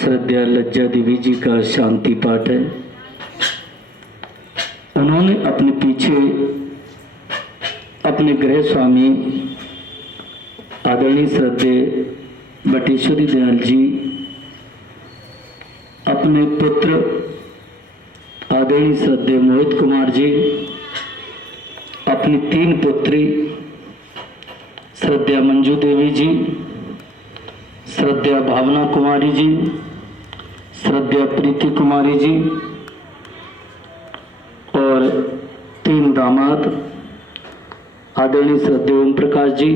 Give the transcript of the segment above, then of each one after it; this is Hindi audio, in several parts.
श्रद्धा लज्जा देवी जी का शांति पाठ है। उन्होंने अपने पीछे अपने गृह स्वामी आदरणीय श्रद्धे बटेश्वरी दयाल जी, अपने पुत्र आदरणीय श्रद्धे मोहित कुमार जी, अपनी 3 पुत्री श्रद्धा मंजू देवी जी, श्रद्धा भावना कुमारी जी, श्रद्धा प्रीति कुमारी जी और 3 दामाद आदरणीय श्रद्धे ओम प्रकाश जी,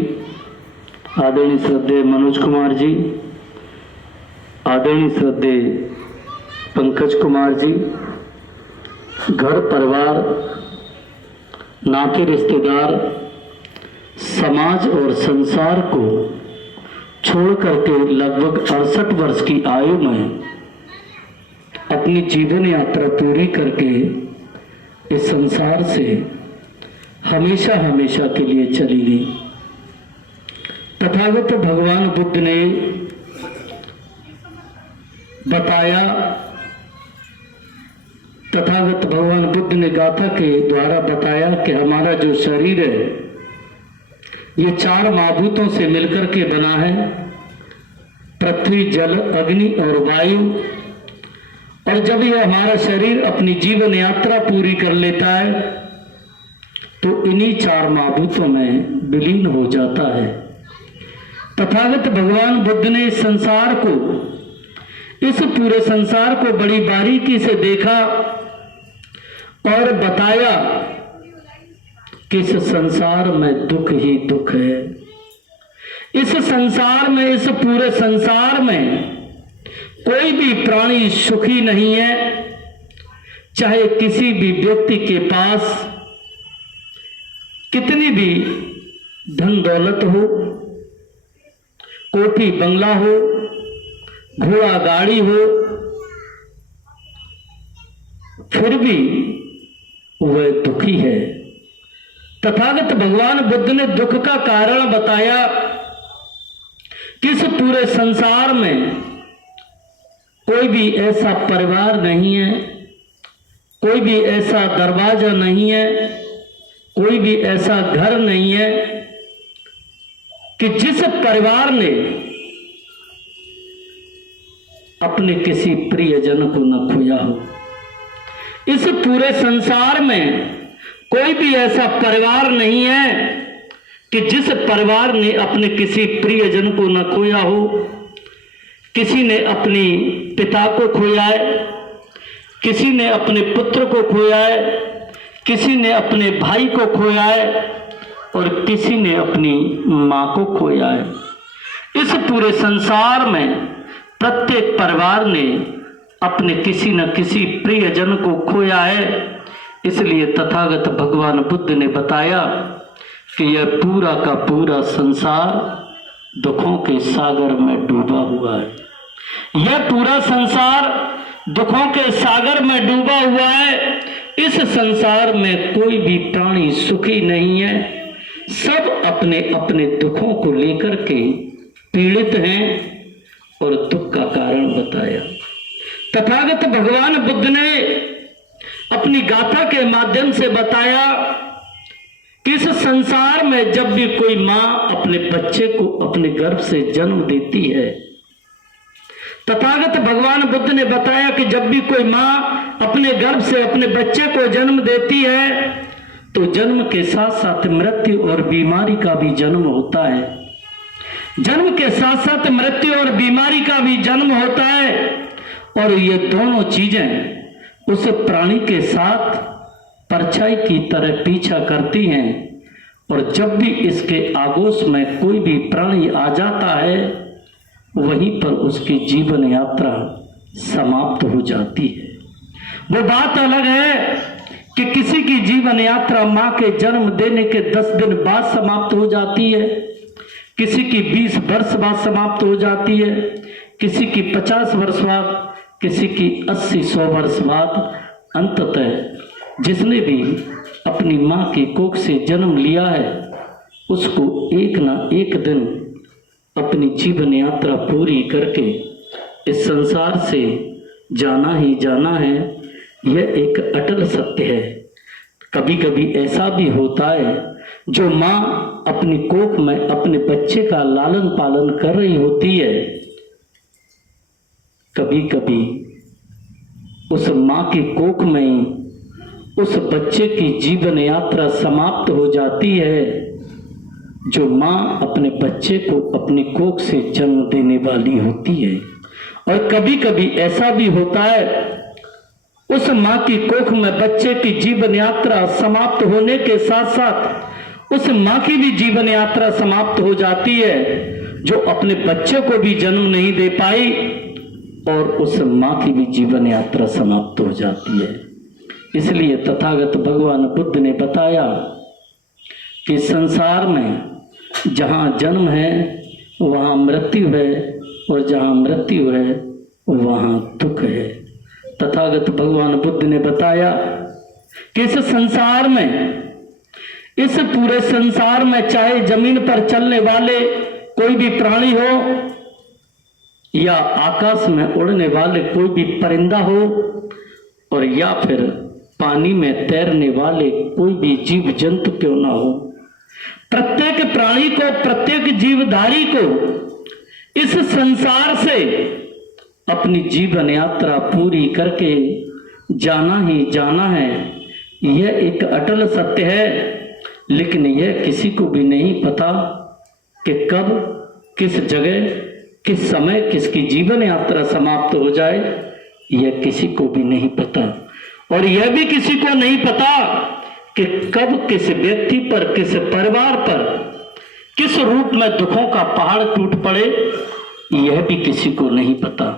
आदरणीय श्रद्धे मनोज कुमार जी, आदरणीय श्रद्धे पंकज कुमार जी। घर परिवार, नाते रिश्तेदार, समाज और संसार को छोड़ करके लगभग 68 वर्ष की आयु में अपनी जीवन यात्रा पूरी करके इस संसार से हमेशा हमेशा के लिए चली गई। तथागत भगवान बुद्ध ने बताया, तथागत भगवान बुद्ध ने गाथा के द्वारा बताया कि हमारा जो शरीर है ये 4 महाभूतों से मिलकर के बना है, पृथ्वी, जल, अग्नि और वायु। और जब यह हमारा शरीर अपनी जीवन यात्रा पूरी कर लेता है तो इन्हीं 4 महाभूतों में विलीन हो जाता है। तथागत भगवान बुद्ध ने इस संसार को, इस पूरे संसार को बड़ी बारीकी से देखा और बताया कि इस संसार में दुख ही दुख है। इस संसार में, इस पूरे संसार में कोई भी प्राणी सुखी नहीं है। चाहे किसी भी व्यक्ति के पास कितनी भी धन दौलत हो, कोठी बंगला हो, घोड़ा गाड़ी हो, फिर भी वह दुखी है। तथागत भगवान बुद्ध ने दुख का कारण बताया कि इस पूरे संसार में कोई भी ऐसा परिवार नहीं है, कोई भी ऐसा दरवाजा नहीं है, कोई भी ऐसा घर नहीं है कि जिस परिवार ने अपने किसी प्रियजन को न खोया हो। इस पूरे संसार में कोई भी ऐसा परिवार नहीं है कि जिस परिवार ने अपने किसी प्रियजन को न खोया हो। किसी ने अपनी पिता को खोया है, किसी ने अपने पुत्र को खोया है, किसी ने अपने भाई को खोया है और किसी ने अपनी मां को खोया है। इस पूरे संसार में प्रत्येक परिवार ने अपने किसी न किसी प्रियजन को खोया है। इसलिए तथागत भगवान बुद्ध ने बताया कि यह पूरा का पूरा संसार दुखों के सागर में डूबा हुआ है। यह पूरा संसार दुखों के सागर में डूबा हुआ है। इस संसार में कोई भी प्राणी सुखी नहीं है। सब अपने अपने दुखों को लेकर के पीड़ित हैं और दुख का कारण बताया। तथागत भगवान बुद्ध ने अपनी गाथा के माध्यम से बताया कि इस संसार में जब भी कोई मां अपने बच्चे को अपने गर्भ से जन्म देती है, तथागत भगवान बुद्ध ने बताया कि जब भी कोई मां अपने गर्भ से अपने बच्चे को जन्म देती है तो जन्म के साथ साथ मृत्यु और बीमारी का भी जन्म होता है। जन्म के साथ साथ मृत्यु और बीमारी का भी जन्म होता है और ये दोनों चीजें उस प्राणी के साथ परछाई की तरह पीछा करती हैं और जब भी इसके आगोश में कोई भी प्राणी आ जाता है वहीं पर उसकी जीवन यात्रा समाप्त हो जाती है। वो बात अलग है कि किसी की जीवन यात्रा मां के जन्म देने के 10 दिन बाद समाप्त हो जाती है, किसी की 20 वर्ष बाद समाप्त हो जाती है, किसी की 50 वर्ष बाद, किसी की 80-100 वर्ष बाद। अंततः जिसने भी अपनी मां की कोख से जन्म लिया है उसको एक ना एक दिन अपनी जीवन यात्रा पूरी करके इस संसार से जाना ही जाना है, यह एक अटल सत्य है। कभी कभी ऐसा भी होता है, जो माँ अपनी कोख में अपने बच्चे का लालन पालन कर रही होती है, कभी कभी उस माँ की कोख में उस बच्चे की जीवन यात्रा समाप्त हो जाती है, जो माँ अपने बच्चे को अपनी कोख से जन्म देने वाली होती है। और कभी कभी ऐसा भी होता है, उस माँ की कोख में बच्चे की जीवन यात्रा समाप्त होने के साथ साथ उस माँ की भी जीवन यात्रा समाप्त हो जाती है, जो अपने बच्चे को भी जन्म नहीं दे पाई, और उस माँ की भी जीवन यात्रा समाप्त हो जाती है। इसलिए तथागत भगवान बुद्ध ने बताया कि संसार में जहाँ जन्म है वहाँ मृत्यु है, और जहाँ मृत्यु है वहाँ दुख है। तथागत भगवान बुद्ध ने बताया कि इस संसार में, इस पूरे संसार में, चाहे जमीन पर चलने वाले कोई भी प्राणी हो या आकाश में उड़ने वाले कोई भी परिंदा हो, और या फिर पानी में तैरने वाले कोई भी जीव जंतु क्यों ना हो, प्रत्येक प्राणी को, प्रत्येक जीवधारी को इस संसार से अपनी जीवन यात्रा पूरी करके जाना ही जाना है। यह एक अटल सत्य है, लेकिन यह किसी को भी नहीं पता कि कब, किस जगह, किस समय किसकी जीवन यात्रा समाप्त हो जाए, यह किसी को भी नहीं पता। और यह भी किसी को नहीं पता कि कब किस व्यक्ति पर, किस परिवार पर, किस रूप में दुखों का पहाड़ टूट पड़े, यह भी किसी को नहीं पता।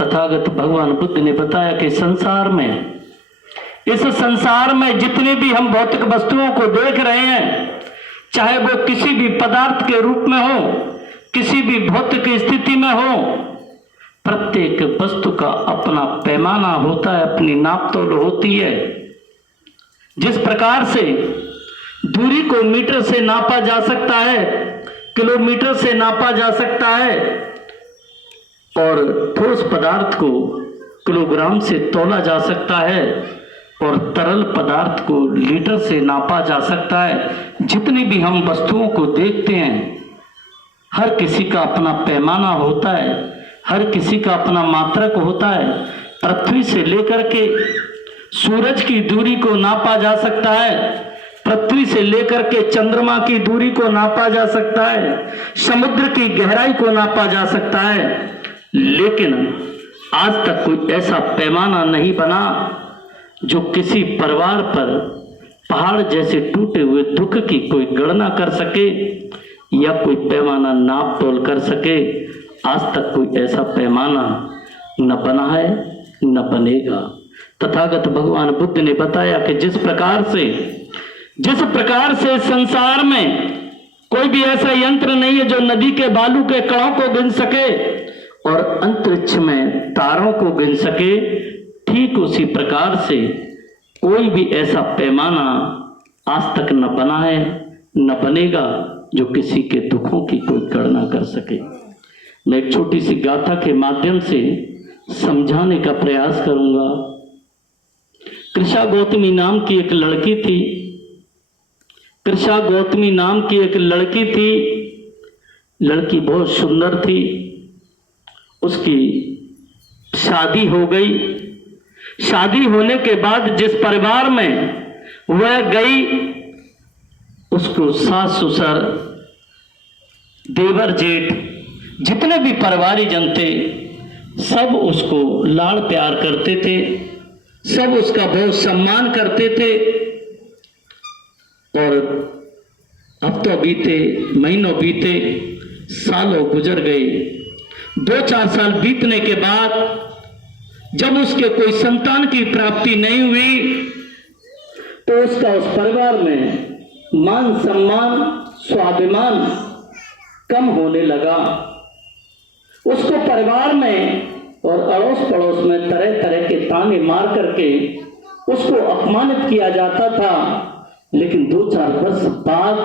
तथागत भगवान बुद्ध ने बताया कि संसार में, इस संसार में जितने भी हम भौतिक वस्तुओं को देख रहे हैं, चाहे वो किसी भी पदार्थ के रूप में हो, किसी भी भौतिक स्थिति में हो, प्रत्येक वस्तु का अपना पैमाना होता है, अपनी नापतोल होती है। जिस प्रकार से दूरी को मीटर से नापा जा सकता है, किलोमीटर से नापा जा सकता है, और ठोस पदार्थ को किलोग्राम से तौला जा सकता है, और तरल पदार्थ को लीटर से नापा जा सकता है। जितनी भी हम वस्तुओं को देखते हैं, हर किसी का अपना पैमाना होता है, हर किसी का अपना मात्रक होता है। पृथ्वी से लेकर के सूरज की दूरी को नापा जा सकता है, पृथ्वी से लेकर के चंद्रमा की दूरी को नापा जा सकता है, समुद्र की गहराई को नापा जा सकता है, लेकिन आज तक कोई ऐसा पैमाना नहीं बना जो किसी परिवार पर पहाड़ जैसे टूटे हुए दुख की कोई गणना कर सके या कोई पैमाना नाप तोल कर सके। आज तक कोई ऐसा पैमाना न बना है, न बनेगा। तथागत भगवान बुद्ध ने बताया कि जिस प्रकार से संसार में कोई भी ऐसा यंत्र नहीं है जो नदी के बालू के कणों को गिन सके और अंतरिक्ष में तारों को गिन सके, ठीक उसी प्रकार से कोई भी ऐसा पैमाना आज तक न बना है, न बनेगा जो किसी के दुखों की कोई गणना कर सके। मैं एक छोटी सी गाथा के माध्यम से समझाने का प्रयास करूंगा। कृषा गौतमी नाम की एक लड़की थी। कृषा गौतमी नाम की एक लड़की थी। लड़की बहुत सुंदर थी। उसकी शादी हो गई। शादी होने के बाद जिस परिवार में वह गई, उसको सास ससुर, देवर जेठ, जितने भी परिवारी जन थे, सब उसको लाड़ प्यार करते थे, सब उसका बहुत सम्मान करते थे। और हफ्तों बीते, महीनों बीते, सालों गुजर गए। 2-4 साल बीतने के बाद जब उसके कोई संतान की प्राप्ति नहीं हुई, तो उसका उस परिवार में मान सम्मान, स्वाभिमान कम होने लगा। उसको परिवार में और अड़ोस पड़ोस में तरह तरह के ताने मार करके उसको अपमानित किया जाता था। लेकिन 2-4 वर्ष बाद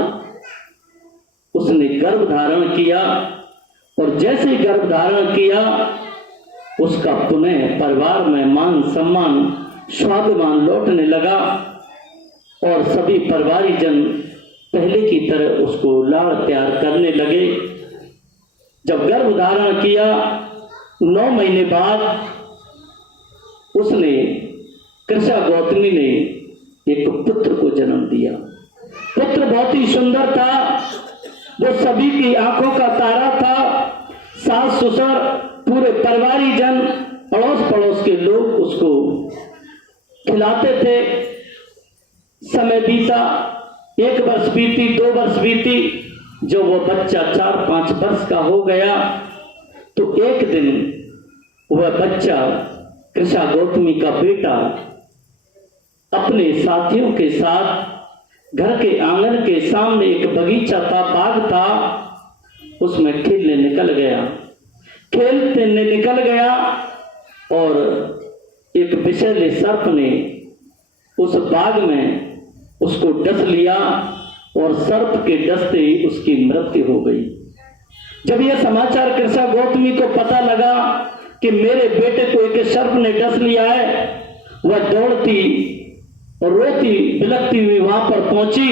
उसने गर्भ धारण किया, और जैसे गर्भ धारण किया उसका पुनः परिवार में मान सम्मान स्वाभिमान लौटने लगा और सभी परिवारीजन पहले की तरह उसको लाड़ प्यार करने लगे। जब गर्भ धारण किया 9 महीने बाद उसने कृषा गौतमी ने एक पुत्र को जन्म दिया। पुत्र बहुत ही सुंदर था, वो सभी की आंखों का तारा था। सास ससुर पूरे परिवारीजन अड़ोस पड़ोस के लोग उसको खिलाते थे। समय बीता, 1 वर्ष बीती, 2 वर्ष बीती। जो वो बच्चा 4-5 वर्ष का हो गया तो एक दिन वह बच्चा कृषा गौतमी का बेटा अपने साथियों के साथ घर के आंगन के सामने एक बगीचा था, बाग था, उसमें खेलने निकल गया। खेलते निकल गया और एक विषैले सर्प ने उस बाग में उसको डस लिया और सर्प के डसते ही उसकी मृत्यु हो गई। जब यह समाचार कृषा गौतमी को पता लगा कि मेरे बेटे को एक सर्प ने डस लिया है, वह दौड़ती और रोती बिलखती हुई वहां पर पहुंची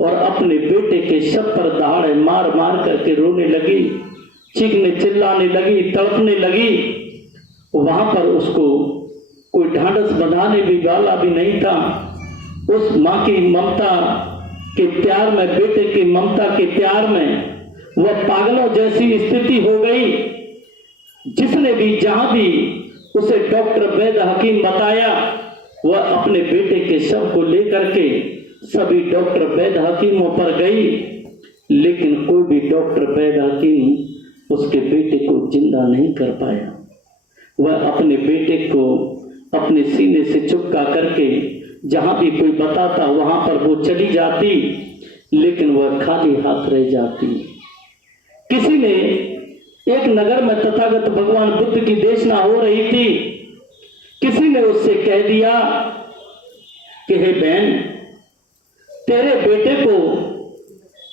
और अपने बेटे के शव पर दहाड़े मार मार करके रोने लगी, चीखने चिल्लाने लगी, तड़पने लगी। वहां पर उसको कोई ढांढस बंधाने भी वाला भी नहीं था। उस माँ की ममता के प्यार में, बेटे की ममता के प्यार में वह पागलों जैसी स्थिति हो गई। जिसने भी जहां भी उसे डॉक्टर वैद हकीम बताया, वह अपने बेटे के शव को लेकर के सभी डॉक्टर वैद हकीमों पर गई, लेकिन कोई भी डॉक्टर वैद हकीम उसके बेटे को जिंदा नहीं कर पाया। वह अपने बेटे को अपने सीने से चिपका करके जहां भी कोई बताता वहां पर वो चली जाती, लेकिन वह खाली हाथ रह जाती। किसी ने एक नगर में तथागत भगवान बुद्ध की देशना हो रही थी, किसी ने उससे कह दिया कि हे बहन, तेरे बेटे को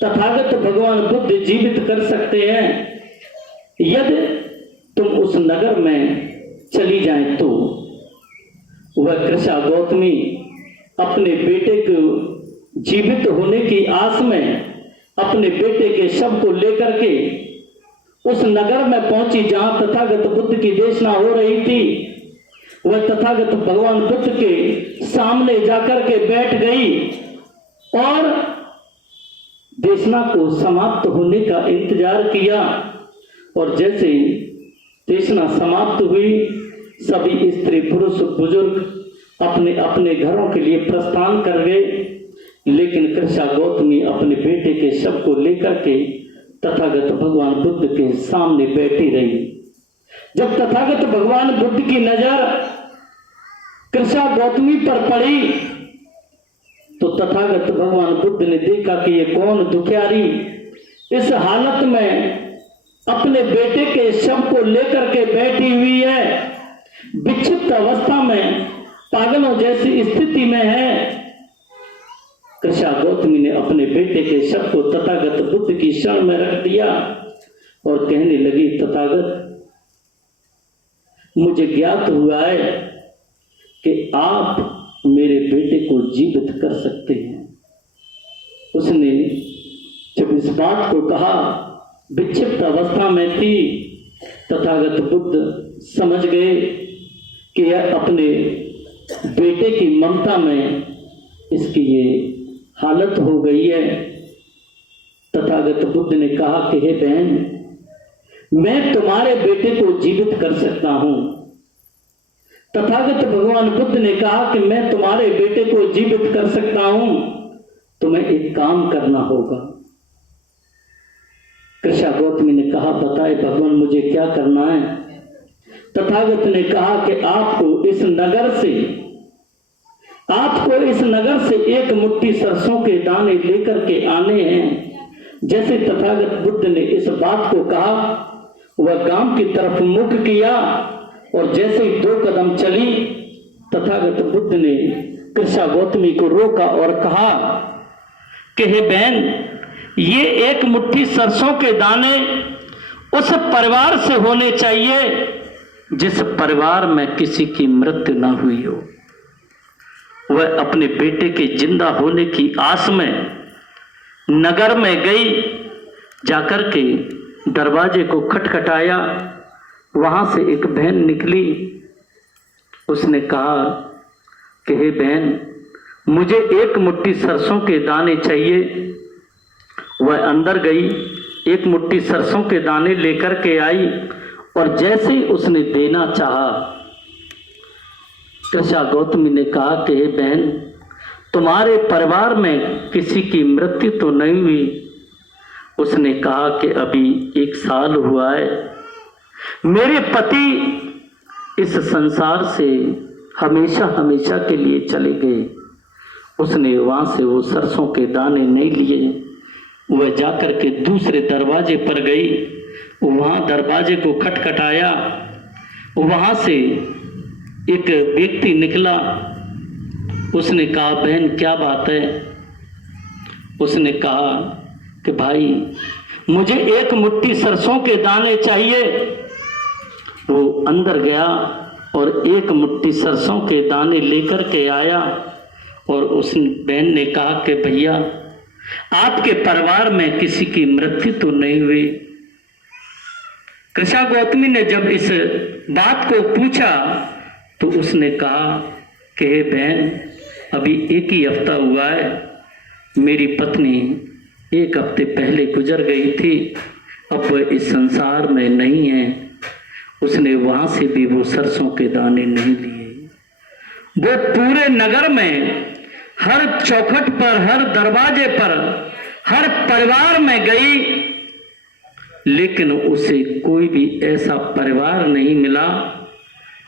तथागत भगवान बुद्ध जीवित कर सकते हैं यदि तुम उस नगर में चली जाए तो। वह कृषा गौतमी अपने बेटे को जीवित होने की आस में अपने बेटे के शव को लेकर के उस नगर में पहुंची जहां तथागत बुद्ध की देशना हो रही थी। वह तथागत भगवान बुद्ध के सामने जाकर के बैठ गई और देशना को समाप्त होने का इंतजार किया। और जैसे ही देशना समाप्त हुई, सभी स्त्री पुरुष बुजुर्ग अपने अपने घरों के लिए प्रस्थान कर गए, लेकिन कृषा गौतमी अपने बेटे के शव को लेकर के तथागत भगवान बुद्ध के सामने बैठी रही। जब तथागत भगवान बुद्ध की नजर कृषा गौतमी पर पड़ी तो तथागत भगवान बुद्ध ने देखा कि ये कौन दुखियारी इस हालत में अपने बेटे के शव को लेकर के बैठी हुई है, विक्षिप्त अवस्था में, पागलों जैसी स्थिति में है। कृषा गौतमी ने अपने बेटे के शव को तथागत बुद्ध की शरण में रख दिया और कहने लगी, तथागत, मुझे ज्ञात हुआ है कि आप मेरे बेटे को जीवित कर सकते हैं। उसने जब इस बात को कहा, विक्षिप्त अवस्था में थी, तथागत बुद्ध समझ गए कि यह अपने बेटे की ममता में इसकी ये हालत हो गई है। तथागत बुद्ध ने कहा कि हे बहन, मैं तुम्हारे बेटे को जीवित कर सकता हूं। तथागत भगवान बुद्ध ने कहा कि मैं तुम्हारे बेटे को जीवित कर सकता हूं, तुम्हें एक काम करना होगा। कृषा गौतमी ने कहा, बताए भगवान, मुझे क्या करना है? तथागत ने कहा कि आपको इस नगर से एक मुट्ठी सरसों के दाने लेकर के आने हैं। जैसे तथागत बुद्ध ने इस बात को कहा, वह गांव की तरफ मुख किया और जैसे ही 2 कदम चली, तथागत बुद्ध ने कृषा गौतमी को रोका और कहा कि हे बहन, ये एक मुट्ठी सरसों के दाने उस परिवार से होने चाहिए जिस परिवार में किसी की मृत्यु ना हुई हो, वह अपने बेटे के जिंदा होने की आस में नगर में गई। जाकर के दरवाजे को खटखटाया। वहां से एक बहन निकली। उसने कहा कि हे बहन, मुझे एक मुट्ठी सरसों के दाने चाहिए। वह अंदर गई, एक मुट्ठी सरसों के दाने लेकर के आई और जैसे ही उसने देना चाहा, कृष्णा गौतमी ने कहा कि हे बहन, तुम्हारे परिवार में किसी की मृत्यु तो नहीं हुई? उसने कहा कि अभी 1 साल हुआ है। मेरे पति इस संसार से हमेशा हमेशा के लिए चले गए। उसने वहां से वो सरसों के दाने नहीं लिए। वह जाकर के दूसरे दरवाजे पर गई। वहां दरवाजे को खटखटाया। वहां से एक व्यक्ति निकला। उसने कहा, बहन क्या बात है? उसने कहा कि भाई, मुझे एक मुट्ठी सरसों के दाने चाहिए। वो अंदर गया और एक मुट्ठी सरसों के दाने लेकर के आया और उस बहन ने कहा कि भैया, आपके परिवार में किसी की मृत्यु तो नहीं हुई? कृष्णा गौतमी ने जब इस बात को पूछा तो उसने कहा कि हे बहन, अभी 1 ही हफ्ता हुआ है। मेरी पत्नी 1 हफ्ते पहले गुजर गई थी। अब वह इस संसार में नहीं है। उसने वहां से भी वो सरसों के दाने नहीं लिए। वो पूरे नगर में हर चौखट पर, हर दरवाजे पर, हर परिवार में गई, लेकिन उसे कोई भी ऐसा परिवार नहीं मिला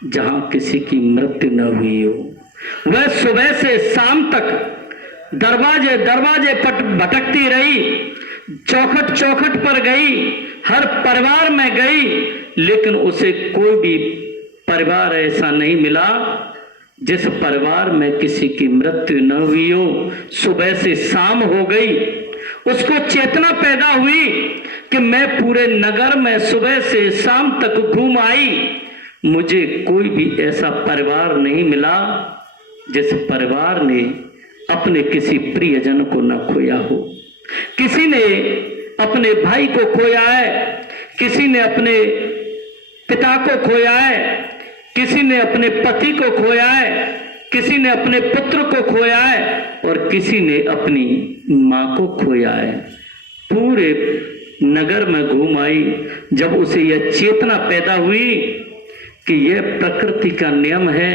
जहां किसी की मृत्यु न हुई हो। वह सुबह से शाम तक दरवाजे दरवाजे पर भटकती रही, चौखट चौखट पर गई, हर परिवार में गई, लेकिन उसे कोई भी परिवार ऐसा नहीं मिला जिस परिवार में किसी की मृत्यु न हुई हो। सुबह से शाम हो गई, उसको चेतना पैदा हुई कि मैं पूरे नगर में सुबह से शाम तक घूम आई, मुझे कोई भी ऐसा परिवार नहीं मिला जिस परिवार ने अपने किसी प्रियजन को न खोया हो। किसी ने अपने भाई को खोया है, किसी ने अपने पिता को खोया है, किसी ने अपने पति को खोया है, किसी ने अपने पुत्र को खोया है और किसी ने अपनी मां को खोया है। पूरे नगर में घूम आई। जब उसे यह चेतना पैदा हुई कि यह प्रकृति का नियम है,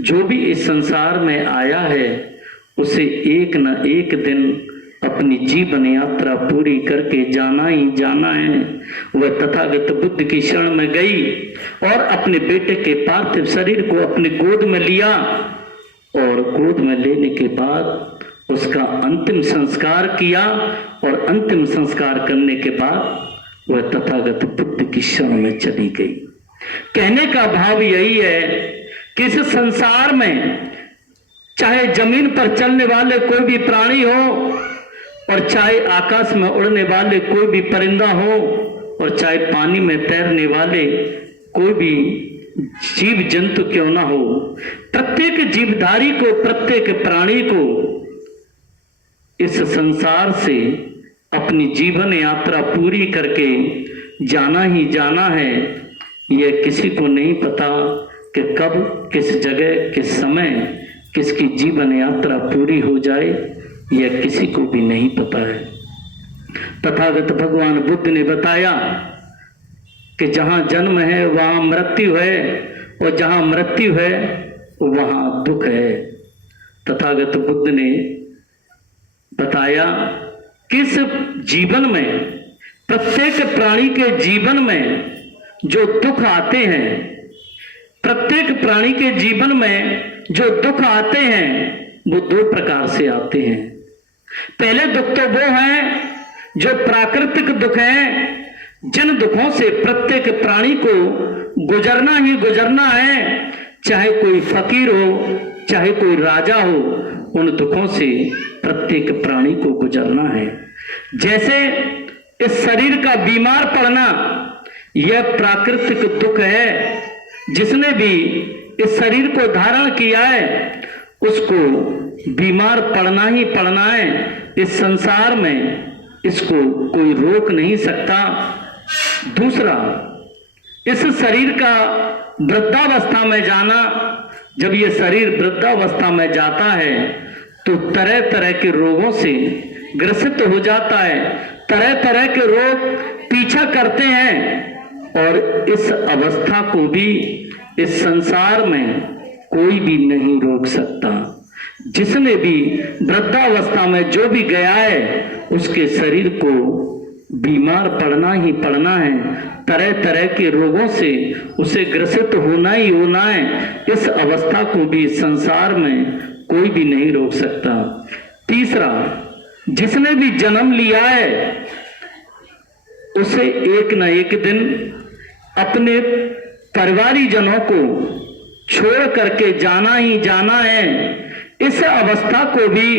जो भी इस संसार में आया है उसे एक न एक दिन अपनी जीवन यात्रा पूरी करके जाना ही जाना है। वह तथागत बुद्ध की शरण में गई और अपने बेटे के पार्थिव शरीर को अपनी गोद में लिया और गोद में लेने के बाद उसका अंतिम संस्कार किया और अंतिम संस्कार करने के बाद वह तथागत बुद्ध की शरण में चली गई। कहने का भाव यही है कि इस संसार में चाहे जमीन पर चलने वाले कोई भी प्राणी हो और चाहे आकाश में उड़ने वाले कोई भी परिंदा हो और चाहे पानी में तैरने वाले कोई भी जीव जंतु क्यों ना हो, प्रत्येक जीवधारी को, प्रत्येक प्राणी को इस संसार से अपनी जीवन यात्रा पूरी करके जाना ही जाना है। यह किसी को नहीं पता कि कब, किस जगह, किस समय किसकी जीवन यात्रा पूरी हो जाए, यह किसी को भी नहीं पता है। तथागत भगवान बुद्ध ने बताया कि जहां जन्म है वहां मृत्यु है और जहां मृत्यु है वहां दुख है। तथागत बुद्ध ने बताया कि इस जीवन में, प्रत्येक प्राणी के जीवन में जो दुख आते हैं, प्रत्येक प्राणी के जीवन में जो दुख आते हैं वो 2 प्रकार से आते हैं। पहले दुख तो वो हैं जो प्राकृतिक दुख हैं, जिन दुखों से प्रत्येक प्राणी को गुजरना ही गुजरना है, चाहे कोई फकीर हो, चाहे कोई राजा हो, उन दुखों से प्रत्येक प्राणी को गुजरना है। जैसे इस शरीर का बीमार पड़ना, यह प्राकृतिक दुख है। जिसने भी इस शरीर को धारण किया है उसको बीमार पड़ना ही पड़ना है। इस संसार में इसको कोई रोक नहीं सकता। दूसरा, इस शरीर का वृद्धावस्था में जाना, जब ये शरीर वृद्धावस्था में जाता है तो तरह तरह के रोगों से ग्रसित हो जाता है, तरह तरह के रोग पीछा करते हैं और इस अवस्था को भी इस संसार में कोई भी नहीं रोक सकता। जिसने भी वृद्धावस्था में जो भी गया है उसके शरीर को बीमार पड़ना ही पड़ना है, तरह तरह के रोगों से उसे ग्रसित होना ही होना है। इस अवस्था को भी संसार में कोई भी नहीं रोक सकता। तीसरा, जिसने भी जन्म लिया है उसे एक न एक दिन अपने परिवारी जनों को छोड़ करके जाना ही जाना है। इस अवस्था को भी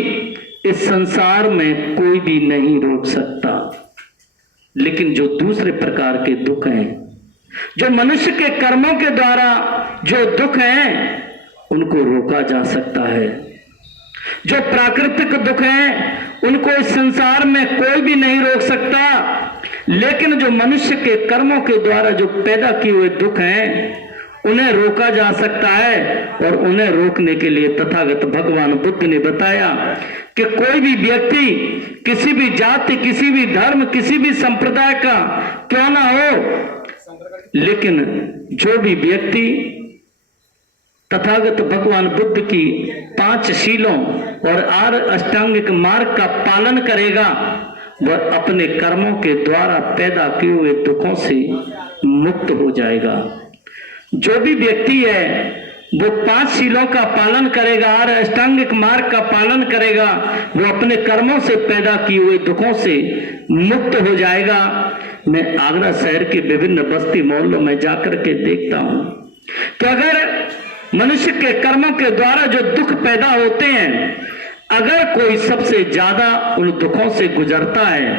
इस संसार में कोई भी नहीं रोक सकता। लेकिन जो दूसरे प्रकार के दुख हैं, जो मनुष्य के कर्मों के द्वारा जो दुख हैं, उनको रोका जा सकता है। जो प्राकृतिक दुख हैं उनको इस संसार में कोई भी नहीं रोक सकता। लेकिन जो मनुष्य के कर्मों के द्वारा जो पैदा किए हुए दुख हैं उन्हें रोका जा सकता है। और उन्हें रोकने के लिए तथागत भगवान बुद्ध ने बताया कि कोई भी व्यक्ति किसी भी जाति, किसी भी धर्म, किसी भी संप्रदाय का क्यों ना हो, लेकिन जो भी व्यक्ति तथागत भगवान बुद्ध की 5 शीलों और 8 अष्टांगिक मार्ग का पालन करेगा, वह अपने कर्मों के द्वारा पैदा किए हुए दुखों से मुक्त हो जाएगा। जो भी व्यक्ति है वो 5 शीलों का पालन करेगा, 8 अष्टांगिक मार्ग का पालन करेगा, वो अपने कर्मों से पैदा किए हुए दुखों से मुक्त हो जाएगा। मैं आगरा शहर के विभिन्न बस्ती मोहल्लों में जाकर के देखता हूं कि अगर मनुष्य के कर्मों के द्वारा जो दुख पैदा होते हैं, अगर कोई सबसे ज्यादा उन दुखों से गुजरता है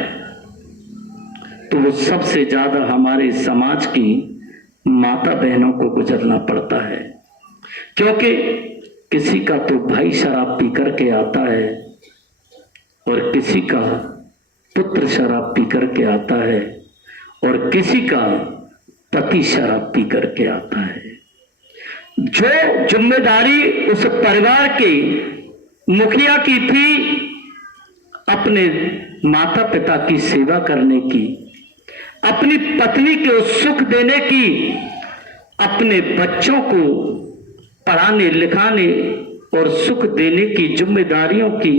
तो वो सबसे ज्यादा हमारे समाज की माता बहनों को गुजरना पड़ता है। क्योंकि किसी का तो भाई शराब पी करके आता है और किसी का पुत्र शराब पी करके आता है और किसी का पति शराब पी करके आता है। जो जिम्मेदारी उस परिवार के मुखिया की थी अपने माता पिता की सेवा करने की, अपनी पत्नी को सुख देने की, अपने बच्चों को पढ़ाने लिखाने और सुख देने की जिम्मेदारियों की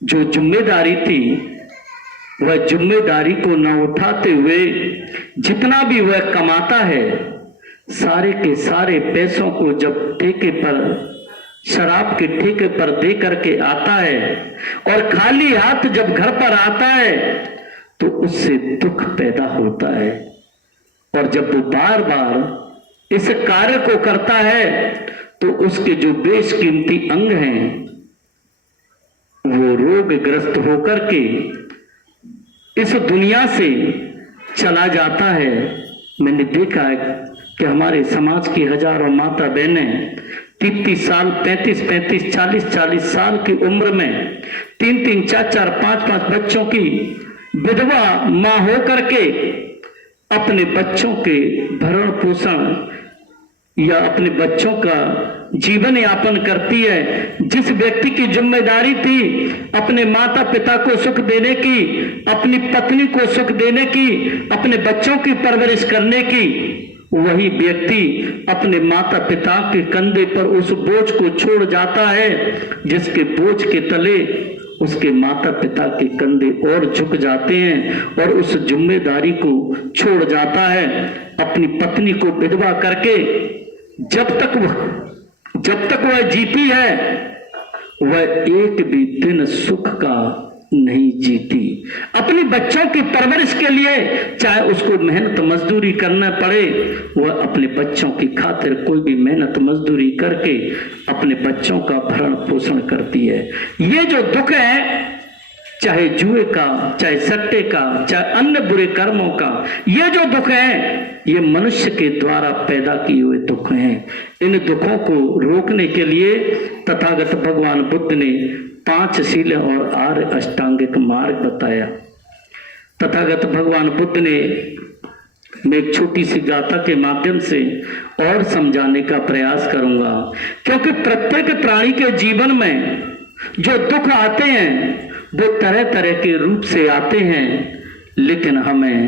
जो जिम्मेदारी थी, वह जिम्मेदारी को न उठाते हुए जितना भी वह कमाता है सारे के सारे पैसों को जब ठेके पर, शराब के ठेके पर दे करके आता है और खाली हाथ जब घर पर आता है तो उससे दुख पैदा होता है। और जब वो बार बार इस कार्य को करता है तो उसके जो बेशकीमती अंग हैं वो रोगग्रस्त होकर के इस दुनिया से चला जाता है। मैंने देखा है कि हमारे समाज की हजारों माता बहनें 30-30 साल, 35-35, 40-40 साल की उम्र में 3-3, 4-4, 5-5 बच्चों की विधवा मां हो करके अपने बच्चों के भरण पोषण या अपने बच्चों का जीवन यापन करती है। जिस व्यक्ति की जिम्मेदारी थी अपने माता पिता को सुख देने की, अपनी पत्नी को सुख देने की, अपने बच्चों की परवरिश करने की, वही व्यक्ति अपने माता पिता के कंधे पर उस बोझ को छोड़ जाता है जिसके बोझ के तले उसके माता पिता के कंधे और झुक जाते हैं और उस जिम्मेदारी को छोड़ जाता है। अपनी पत्नी को विधवा करके जब तक वह जीती है वह एक भी दिन सुख का नहीं जीती। अपने बच्चों की परवरिश के लिए चाहे उसको मेहनत मजदूरी करना पड़े, वह अपने बच्चों की खातिर कोई भी मेहनत मजदूरी करके अपने बच्चों का भरण पोषण करती है। ये जो दुख है चाहे जुए का, चाहे सट्टे का, चाहे अन्य बुरे कर्मों का। ये जो दुख है ये मनुष्य के द्वारा पैदा किए हुए दुख हैं। इन दुखों को रोकने के लिए तथागत भगवान बुद्ध ने 5 शील और 8 अष्टांगिक मार्ग बताया। तथागत भगवान बुद्ध ने मैं एक छोटी सी गाथा के माध्यम से और समझाने का प्रयास करूंगा, क्योंकि प्रत्येक प्राणी के जीवन में जो दुख आते हैं वो तरह तरह के रूप से आते हैं, लेकिन हमें